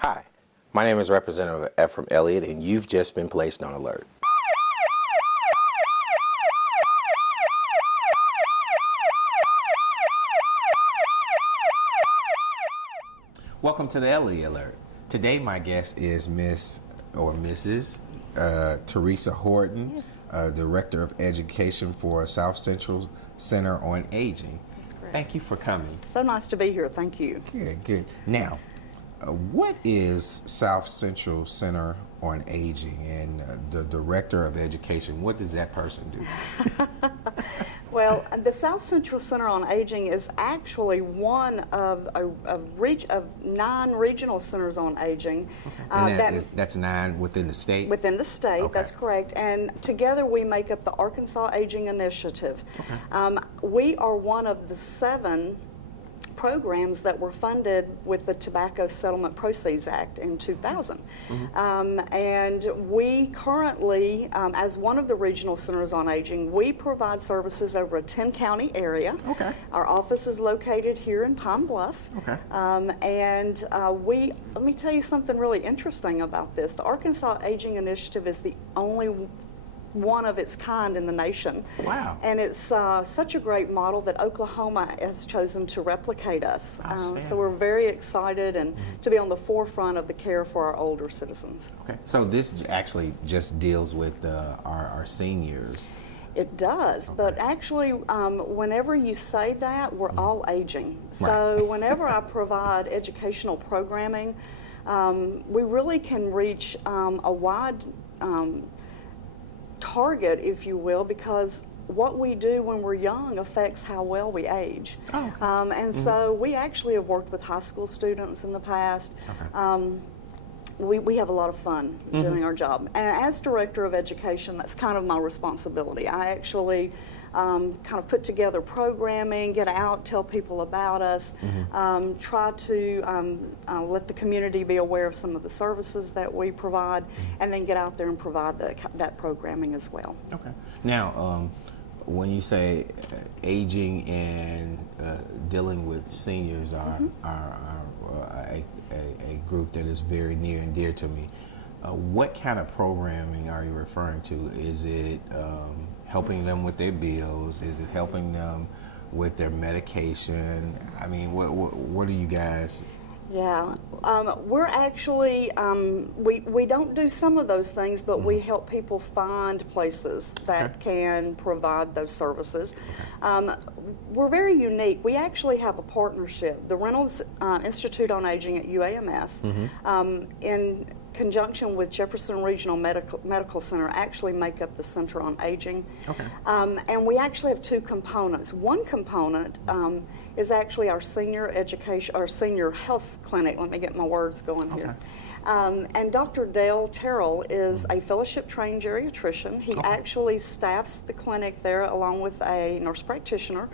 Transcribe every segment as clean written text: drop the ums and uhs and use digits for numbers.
Hi, my name is Representative Efrem Elliott, and you've just been placed on alert. Welcome to the Elliott Alert. Today my guest is Miss or Mrs. Theresa Horton, yes. Director of Education for South Central Center on Aging. That's correct. Thank you for coming. So nice to be here. Thank you. Good, good. Now, what is South Central Center on Aging, and the Director of Education, what does that person do? Well, the South Central Center on Aging is actually one of 9 regional centers on aging. Okay. And that's 9 within the state? Within the state, okay. That's correct. And together we make up the Arkansas Aging Initiative. Okay. We are one of the 7 programs that were funded with the Tobacco Settlement Proceeds Act in 2000. Mm-hmm. And we currently, as one of the regional centers on aging, we provide services over a 10-county area. Okay. Our office is located here in Pine Bluff. Okay. Let me tell you something really interesting about this. The Arkansas Aging Initiative is the only one of its kind in the nation. Wow. And it's such a great model that Oklahoma has chosen to replicate us. So we're very excited and to be on the forefront of the care for our older citizens. Okay. So this actually just deals with our seniors. It does, okay. But actually, whenever you say that, we're all aging. So right. Whenever I provide educational programming, we really can reach a wide target, if you will, because what we do when we're young affects how well we age. Oh, okay. So we actually have worked with high school students in the past. Okay. We have a lot of fun doing our job. And as Director of Education, that's kind of my responsibility. I actually kind of put together programming, get out, tell people about us, try to let the community be aware of some of the services that we provide, and then get out there and provide that programming as well. Okay. Now, when you say aging and dealing with seniors are a group that is very near and dear to me, what kind of programming are you referring to? Is it helping them with their bills? Is it helping them with their medication? I mean, what do you guys? Yeah, we're actually, we don't do some of those things, but we help people find places that can provide those services. Okay. We're very unique. We actually have a partnership. The Reynolds Institute on Aging at UAMS, in conjunction with Jefferson Regional Medical Center, actually make up the Center on Aging. Okay. And we actually have 2 components. One component is actually our senior education, our senior health clinic. Let me get my words going here. And Dr. Dale Terrell is a fellowship-trained geriatrician. He actually staffs the clinic there along with a nurse practitioner.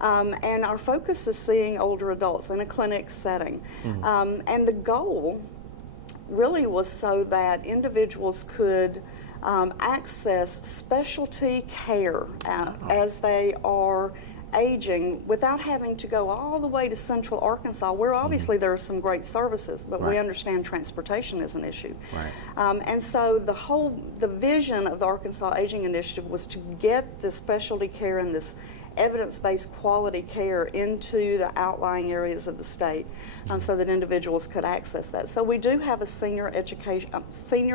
And our focus is seeing older adults in a clinic setting. And the goal really was so that individuals could access specialty care as they are aging without having to go all the way to Central Arkansas, where obviously there are some great services, but we understand transportation is an issue. Right. And so the vision of the Arkansas Aging Initiative was to get this specialty care and this evidence-based quality care into the outlying areas of the state, so that individuals could access that. So we do have a senior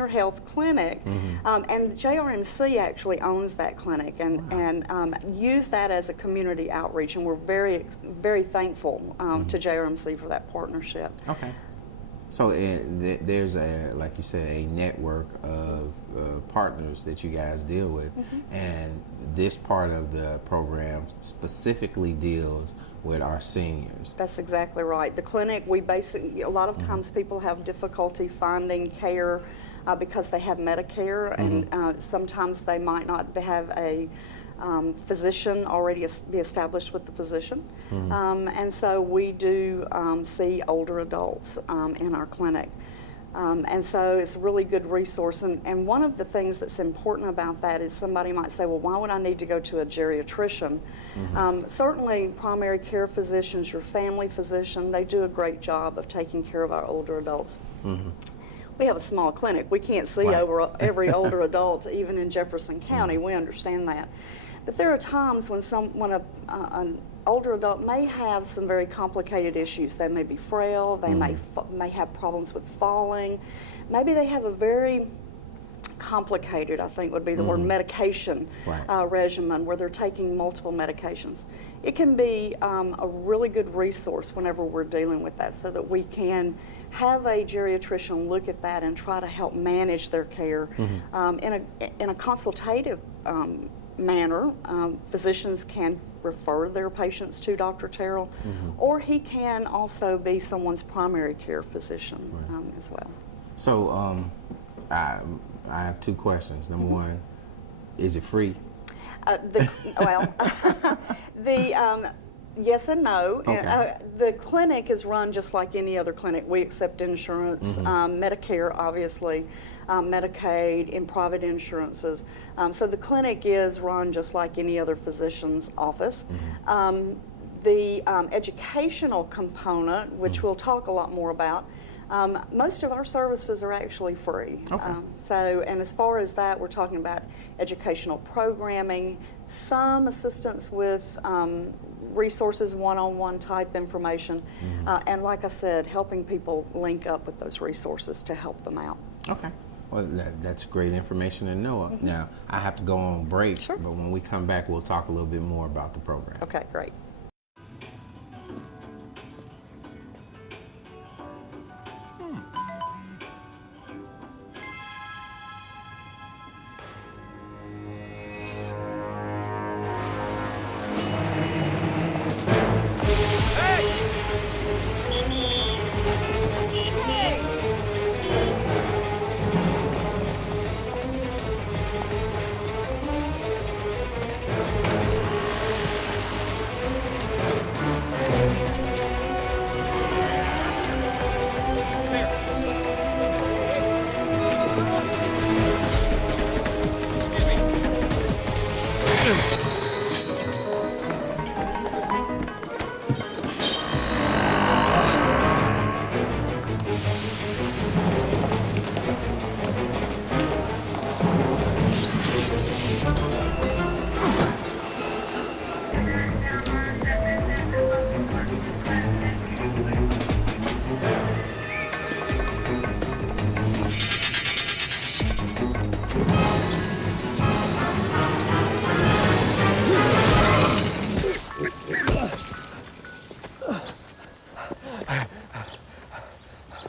health clinic, and JRMC actually owns that clinic and use that as a community outreach, and we're very, very thankful to JRMC for that partnership. Okay. So there's like you said, a network of partners that you guys deal with, and this part of the program specifically deals with our seniors. That's exactly right. The clinic, we basically, a lot of times people have difficulty finding care because they have Medicare, and sometimes they might not have a physician already be established with the physician. And so we do see older adults in our clinic. And so it's a really good resource. And one of the things that's important about that is somebody might say, well, why would I need to go to a geriatrician? Certainly primary care physicians, your family physician, they do a great job of taking care of our older adults. We have a small clinic. We can't see over every older adult, even in Jefferson County. We understand that. But there are times when an older adult may have some very complicated issues. They may be frail. They may have problems with falling. Maybe they have a very complicated, I think would be the word, medication regimen where they're taking multiple medications. It can be a really good resource whenever we're dealing with that, so that we can have a geriatrician look at that and try to help manage their care in a consultative manner. Physicians can refer their patients to Dr. Terrell, or he can also be someone's primary care physician as well. So I have two questions. Number one, is it free? Yes and no. Okay. The clinic is run just like any other clinic. We accept insurance, Medicare, obviously, Medicaid, and private insurances. So the clinic is run just like any other physician's office. The educational component, which we'll talk a lot more about, most of our services are actually free. And as far as that, we're talking about educational programming, some assistance with resources, one-on-one type information, and like I said, helping people link up with those resources to help them out. Okay. Well, that's great information to know. Now, I have to go on break, but when we come back, we'll talk a little bit more about the program. Okay, great.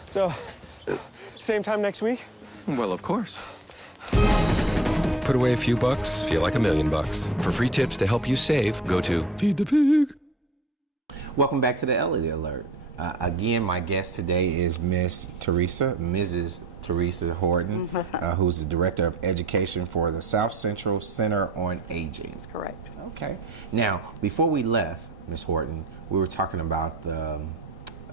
So, same time next week? Well, of course. Put away a few bucks, feel like $1 million. For free tips to help you save, go to Feed the Pig. Welcome back to the Elliott Alert. Again, my guest today is Mrs. Theresa Horton, who's the Director of Education for the South Central Center on Aging. That's correct. Okay. Now, before we left, Ms. Horton, we were talking about the,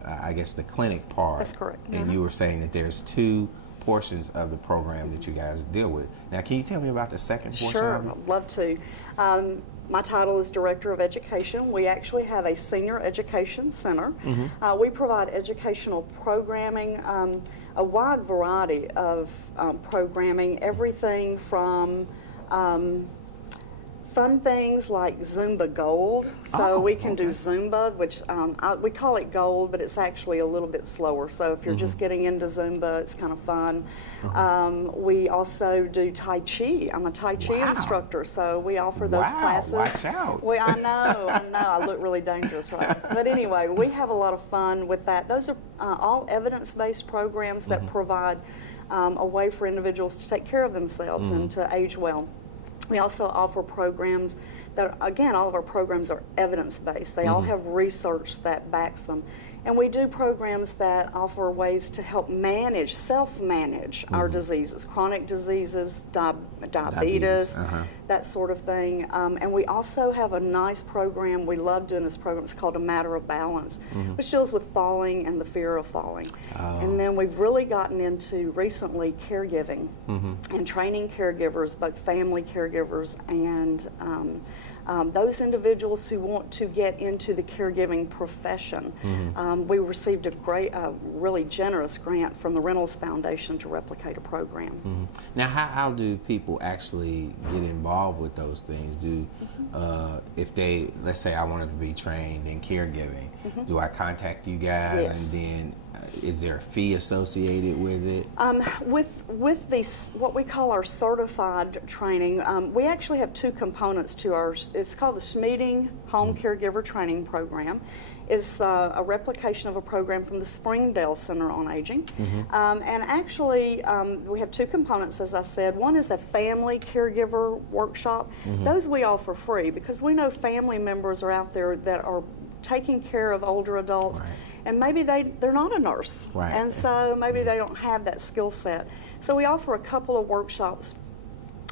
I guess, the clinic part. That's correct. And you were saying that there's two portions of the program that you guys deal with. Now, can you tell me about the second portion? Sure, I'd love to. My title is Director of Education. We actually have a senior education center. We provide educational programming, a wide variety of programming, everything from fun things like Zumba Gold. So we can do Zumba, which we call it Gold, but it's actually a little bit slower. So if you're just getting into Zumba, it's kind of fun. We also do Tai Chi. I'm a Tai Chi instructor, so we offer those classes. Watch out. I know, I look really dangerous, right? But anyway, we have a lot of fun with that. Those are all evidence-based programs that provide a way for individuals to take care of themselves and to age well. We also offer programs that, again, all of our programs are evidence-based. They all have research that backs them. And we do programs that offer ways to help manage, self-manage our diseases, chronic diseases, diabetes, that sort of thing. And we also have a nice program, we love doing this program, it's called A Matter of Balance, which deals with falling and the fear of falling. And then we've really gotten into recently caregiving and training caregivers, both family caregivers and those individuals who want to get into the caregiving profession. We received a great, really generous grant from the Reynolds Foundation to replicate a program. Now, how do people actually get involved with those things? Do if they, let's say I wanted to be trained in caregiving, do I contact you guys? Yes. And then is there a fee associated with it? With these, what we call our certified training, we actually have two components to our, it's called the Schmeeding Home Caregiver Training Program. It's a replication of a program from the Springdale Center on Aging. And actually, we have two components, as I said. One is a family caregiver workshop. Those we offer free because we know family members are out there that are taking care of older adults. And maybe they're not a nurse, and so maybe they don't have that skill set. So we offer a couple of workshops.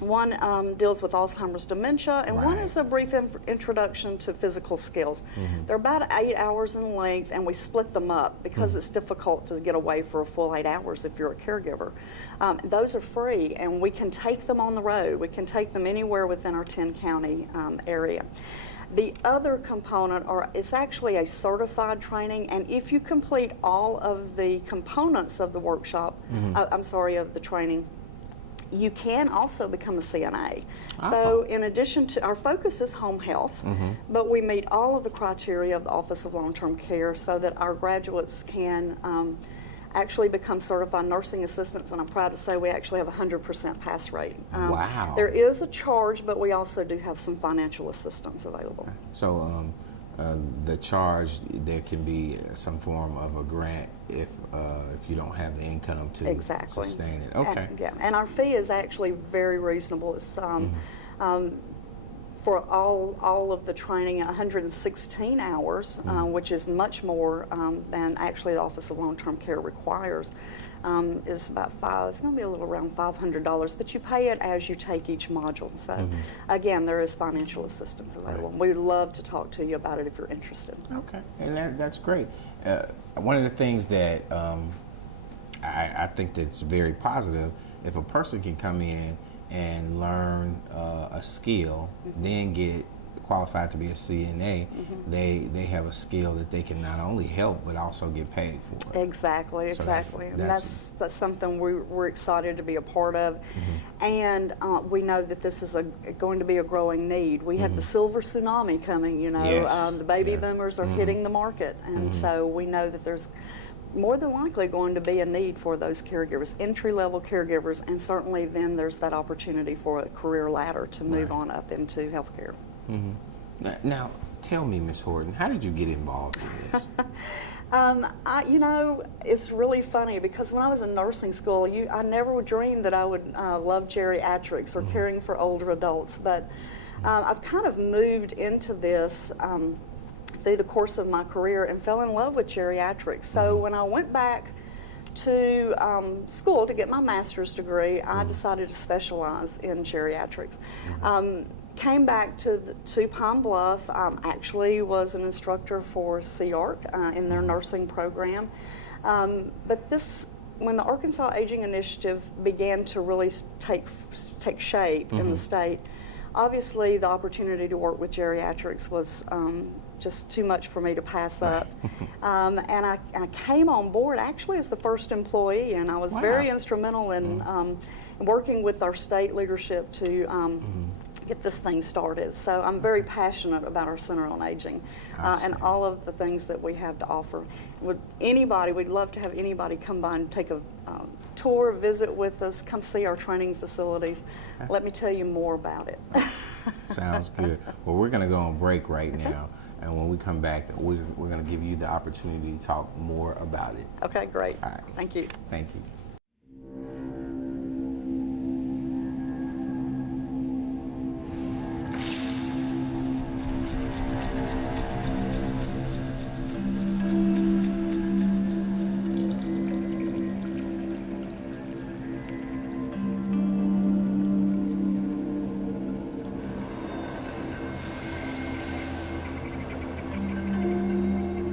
One deals with Alzheimer's dementia, and one is a brief introduction to physical skills. They're about 8 hours in length, and we split them up because it's difficult to get away for a full 8 hours if you're a caregiver. Those are free, and we can take them on the road. We can take them anywhere within our 10-county area. The other component is actually a certified training, and if you complete all of the components of the workshop, of the training, you can also become a CNA. So in addition to, our focus is home health, but we meet all of the criteria of the Office of Long-Term Care so that our graduates can actually become certified nursing assistants, and I'm proud to say we actually have a 100% pass rate. Wow. There is a charge, but we also do have some financial assistance available. So the charge, there can be some form of a grant if you don't have the income to sustain it. Okay. And our fee is actually very reasonable. It's for all of the training, 116 hours, which is much more than actually the Office of Long-Term Care requires. Is about it's going to be a little around $500, but you pay it as you take each module. So again, there is financial assistance available. We'd love to talk to you about it if you're interested. Okay, and that's great. One of the things that I think that's very positive, if a person can come in and learn a skill, then get qualified to be a CNA, they have a skill that they can not only help but also get paid for. Exactly. So And that's something we're excited to be a part of. And we know that this is going to be a growing need. We had the silver tsunami coming, you know, the baby boomers are hitting the market, and so we know that there's more than likely going to be a need for those caregivers, entry-level caregivers, and certainly then there's that opportunity for a career ladder to move on up into healthcare. Now, tell me, Ms. Horton, how did you get involved in this? You know, it's really funny because when I was in nursing school, I never would dream that I would love geriatrics or caring for older adults, but I've kind of moved into this through the course of my career and fell in love with geriatrics. So when I went back to school to get my master's degree, I decided to specialize in geriatrics. Came back to Pine Bluff, actually was an instructor for CARC in their nursing program. But when the Arkansas Aging Initiative began to really take shape in the state, obviously the opportunity to work with geriatrics was just too much for me to pass up. And I came on board actually as the first employee, and I was very instrumental in working with our state leadership to get this thing started. So I'm very passionate about our Center on Aging and all of the things that we have to offer. We'd love to have anybody come by and take a tour, visit with us, come see our training facilities. Let me tell you more about it. Sounds good. Well, we're going to go on break right now, and when we come back, we're going to give you the opportunity to talk more about it. Okay, great. All right. Thank you. Thank you.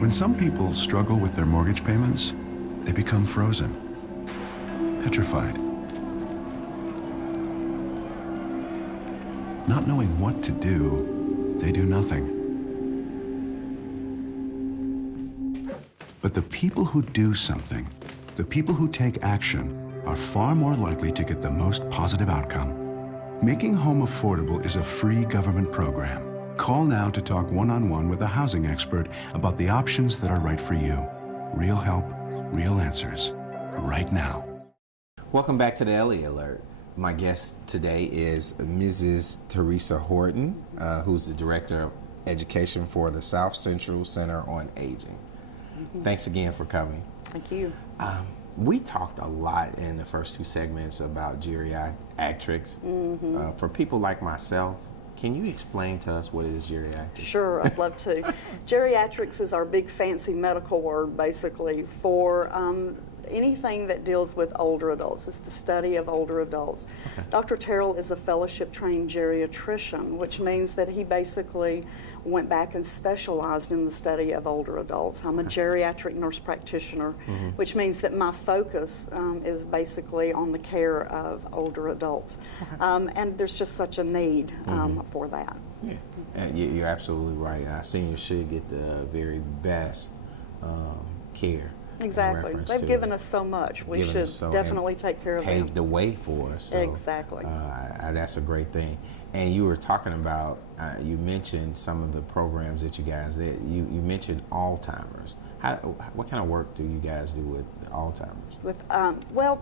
When some people struggle with their mortgage payments, they become frozen, petrified. Not knowing what to do, they do nothing. But the people who do something, the people who take action, are far more likely to get the most positive outcome. Making home affordable is a free government program. Call now to talk one-on-one with a housing expert about the options that are right for you. Real help, real answers, right now. Welcome back to the Elliott Alert. My guest today is Mrs. Theresa Horton, who's the Director of Education for the South Central Center on Aging. Thanks again for coming. Thank you. We talked a lot in the first two segments about geriatrics. For people like myself, can you explain to us what is geriatrics? Sure, I'd love to. Geriatrics is our big fancy medical word, basically, for anything that deals with older adults. It's the study of older adults. Okay. Dr. Terrell is a fellowship-trained geriatrician, which means that he basically went back and specialized in the study of older adults. I'm a geriatric nurse practitioner, which means that my focus is basically on the care of older adults. And there's just such a need for that. Yeah, you're absolutely right. Our seniors should get the very best care. Exactly. They've given us so much. We should definitely take care of them. Paved the way for us. So, exactly. That's a great thing. And you were talking about, you mentioned some of the programs that you guys did. You mentioned Alzheimer's. What kind of work do you guys do with Alzheimer's? Well,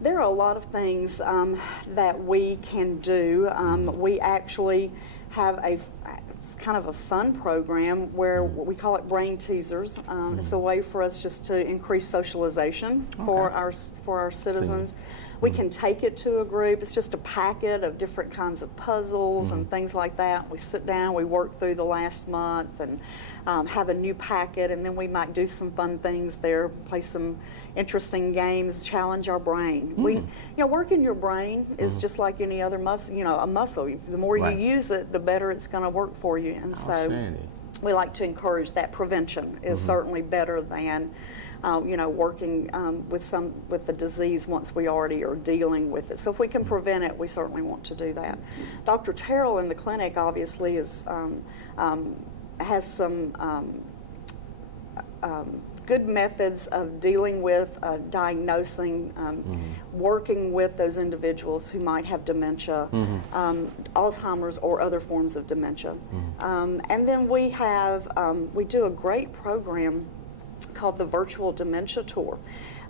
there are a lot of things that we can do. We actually have it's kind of a fun program where we call it brain teasers. It's a way for us just to increase socialization for our citizens. We can take it to a group. It's just a packet of different kinds of puzzles and things like that. We sit down, we work through the last month and have a new packet, and then we might do some fun things there, play some interesting games, challenge our brain. Working your brain is just like any other muscle, a muscle. The more you use it, the better it's going to work for you. And so we like to encourage that. Prevention is certainly better than working with the disease once we already are dealing with it. So if we can prevent it, we certainly want to do that. Dr. Terrell in the clinic obviously has some good methods of dealing with, diagnosing, working with those individuals who might have dementia, Alzheimer's or other forms of dementia. And then we do a great program called the Virtual Dementia Tour.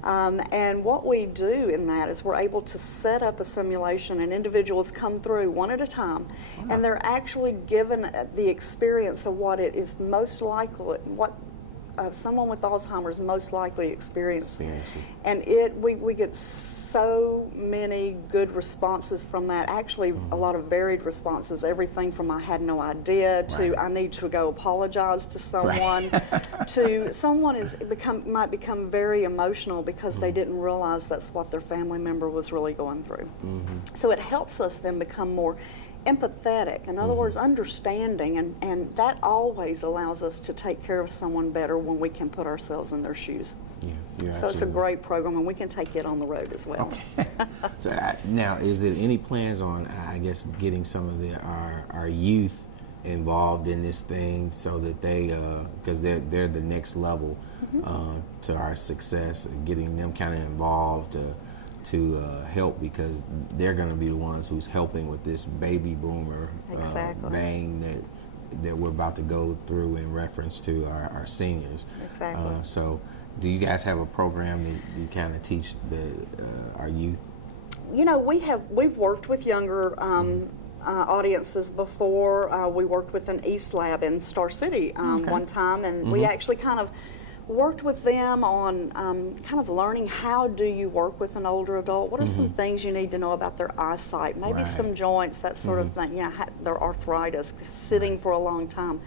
And what we do in that is we're able to set up a simulation, and individuals come through one at a time, and they're actually given the experience of what it is most likely, what someone with Alzheimer's most likely experiencing. And we get so many good responses from that, actually a lot of varied responses, everything from I had no idea to I need to go apologize to someone to someone might become very emotional because they didn't realize that's what their family member was really going through. So it helps us then become more empathetic, in other words, understanding, and that always allows us to take care of someone better when we can put ourselves in their shoes. So it's a great program, and we can take it on the road as well. So now, is there any plans on, I guess, getting some of our youth involved in this thing so that they, because they're the next level to our success, and getting them kind of involved to help, because they're going to be the ones who's helping with this baby boomer bang that we're about to go through in reference to our seniors. So do you guys have a program that you kind of teach our youth? We've worked with younger audiences before. We worked with an East Lab in Star City one time, and we actually kind of worked with them on kind of learning how do you work with an older adult. What are some things you need to know about their eyesight, maybe some joints, that sort of thing, their arthritis, sitting for a long time.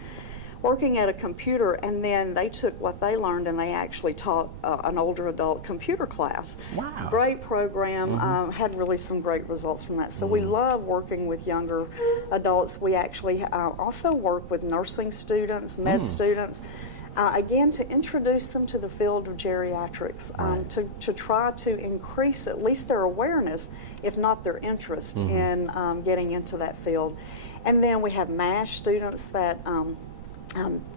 Working at a computer, and then they took what they learned and they actually taught an older adult computer class. Wow. Great program, had really some great results from that. So we love working with younger adults. We actually also work with nursing students, med students. again, to introduce them to the field of geriatrics, to try to increase at least their awareness, if not their interest, in getting into that field. And then we have MASH students that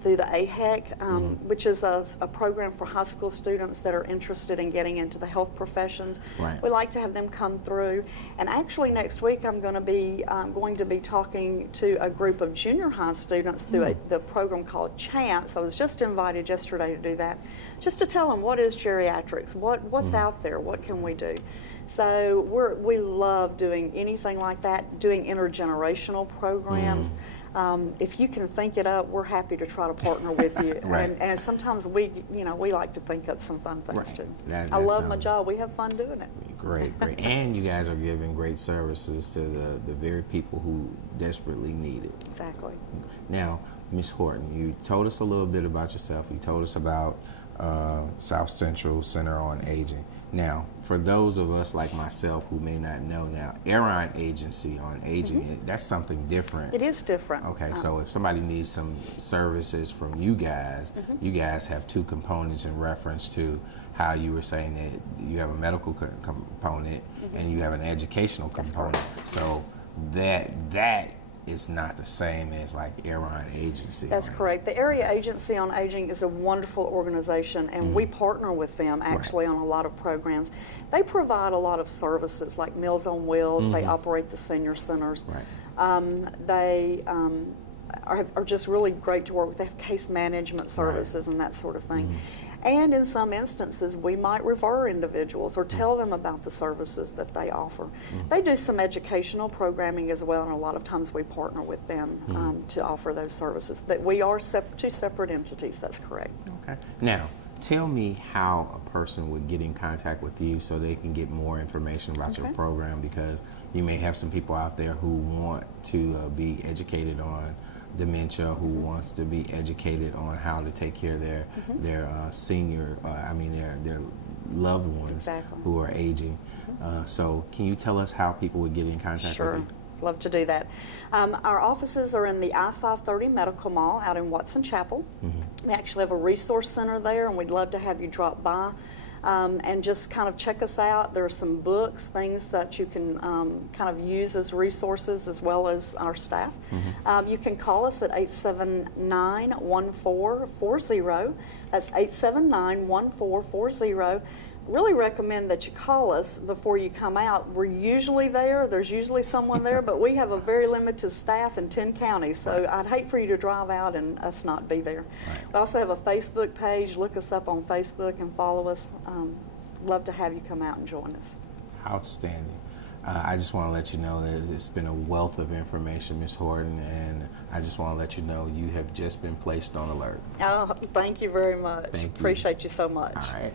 through the AHEC, which is a program for high school students that are interested in getting into the health professions. We like to have them come through. And actually next week I'm going to be talking to a group of junior high students through the program called Chance. I was just invited yesterday to do that, just to tell them what is geriatrics, what's out there, what can we do. So we love doing anything like that, doing intergenerational programs. If you can think it up, we're happy to try to partner with you. And sometimes we like to think up some fun things too. I love my job. We have fun doing it. Great. And you guys are giving great services to the very people who desperately need it. Exactly. Now, Ms. Horton, you told us a little bit about yourself. You told us about South Central Center on Aging. Now, for those of us like myself who may not know now, Airline Agency on Aging, that's something different. It is different. Okay, so if somebody needs some services from you guys have two components in reference to how you were saying that you have a medical component and you have an educational component. So that is not the same as like Airline Agency. That's correct. The Area Agency on Aging is a wonderful organization, and we partner with them actually on a lot of programs. They provide a lot of services like Meals on Wheels. They operate the senior centers. They are just really great to work with. They have case management services and that sort of thing. And in some instances, we might refer individuals or tell them about the services that they offer. They do some educational programming as well, and a lot of times we partner with them to offer those services. But we are two separate entities, that's correct. Okay. Now, tell me how a person would get in contact with you so they can get more information about your program, because you may have some people out there who want to be educated on dementia, who wants to be educated on how to take care of their senior, their loved ones who are aging. So can you tell us how people would get in contact with you? Love to do that. Our offices are in the I-530 Medical Mall out in Watson Chapel. We actually have a resource center there, and we'd love to have you drop by and just kind of check us out. There are some books, things that you can kind of use as resources, as well as our staff. You can call us at 879-1440. That's 879-1440. Really recommend that you call us before you come out. We're usually there. There's usually someone there, but we have a very limited staff in 10 counties, so I'd hate for you to drive out and us not be there. We also have a Facebook page. Look us up on Facebook and follow us. Love to have you come out and join us. Outstanding. I just want to let you know that it's been a wealth of information, Ms. Horton, and I just want to let you know you have just been placed on alert. Oh, thank you very much. Thank you. Appreciate you so much. All right.